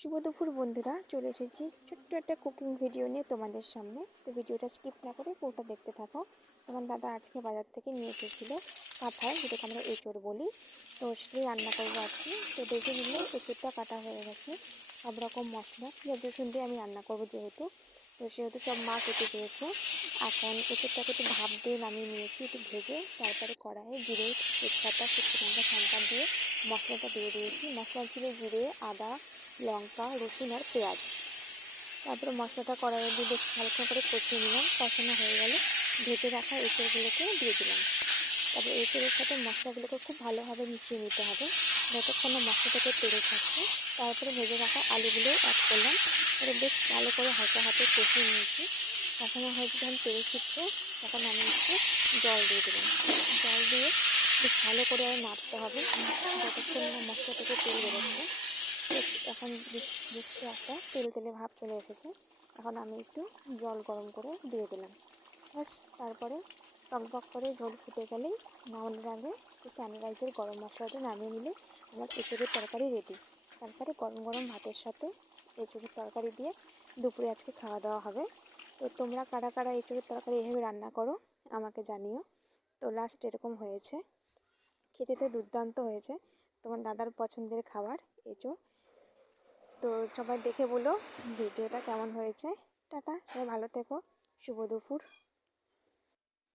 শুভ দুপুর বন্ধুরা, চলে এসেছি ছোট্ট একটা কুকিং ভিডিও নিয়ে তোমাদের সামনে। তো ভিডিওটা স্কিপ না করে পুরোটা দেখতে থাকো। তোমার দাদা আজকে বাজার থেকে নিয়ে এসেছিলো কাঁঠাল, যেটাকে আমরা এঁচড় বলি। তো সেটাই রান্না করবো আজকে। তো দেখে নিলে এঁচড়টা কাটা হয়ে গেছে। সব রকম মশলা পেঁয়াজ রসুন দিয়ে আমি রান্না করবো যেহেতু, তো সেহেতু সব মা কেটে দিয়েছে। এখন এঁচড়টাকে একটু ভাপ দিয়ে নামিয়ে নিয়েছি, একটু ভেজে। তারপরে কড়াইয়ে জিরে, তেজপাতা, শুকনো লঙ্কা, লঙ্কা দিয়ে মশলাটা দিয়ে দিয়েছি। মশলা ছিল জিরে, আদা, লঙ্কা, রসুন আর পেঁয়াজ। তারপরে মশলাটা কড়াইয়ে দিয়ে বেশ হালকা করে কষিয়ে নিলাম। কষানো হয়ে গেলে ভেজে রাখা এঁচড়গুলোকে দিয়ে দিলাম। তারপরে এঁচড়ের সাথে মশলাগুলোকে খুব ভালোভাবে মিশিয়ে নিতে হবে যতক্ষণ না মশলাটাকে তেড়ে থাকছে। তারপরে ভেজে রাখা আলুগুলো অ্যাড করলাম। তারপরে বেশ ভালো করে হালকা হাতে কষিয়ে নিয়েছি। কষানো হয়েছে, যখন তেড়ে ছিটছে তখন আমি একটু জল দিয়ে দিলাম। জল দিয়ে বেশ ভালো করে নাড়তে হবে যতক্ষণ না মশলা থেকে তেল বেরোচ্ছে। এখন দেখছি একটা তেল তেলে ভাব চলে এসেছে। এখন আমি একটু জল গরম করে দিয়ে দিলাম। ব্যাস, তারপরে টকবক করে ঝোল ফুটে গেলেই নামানোর আগে একটু সানরাইজের গরম মশলাটা নামিয়ে নিলে আমার এঁচড়ের তরকারি রেডি। তারপরে গরম গরম ভাতের সাথে এঁচড়ের তরকারি দিয়ে দুপুরে আজকে খাওয়া দাওয়া হবে। তো তোমরা কারা কারা এঁচড়ের তরকারি এভাবে রান্না করো আমাকে জানিও। তো লাস্ট এরকম হয়েছে, খেতে তো দুর্দান্ত হয়েছে। তোমার দাদার পছন্দের খাবার এঁচড়। তো সবাই দেখে বলো ভিডিওটা কেমন হয়েছে। টাটা, সবাই ভালো থেকো, শুভ দুপুর।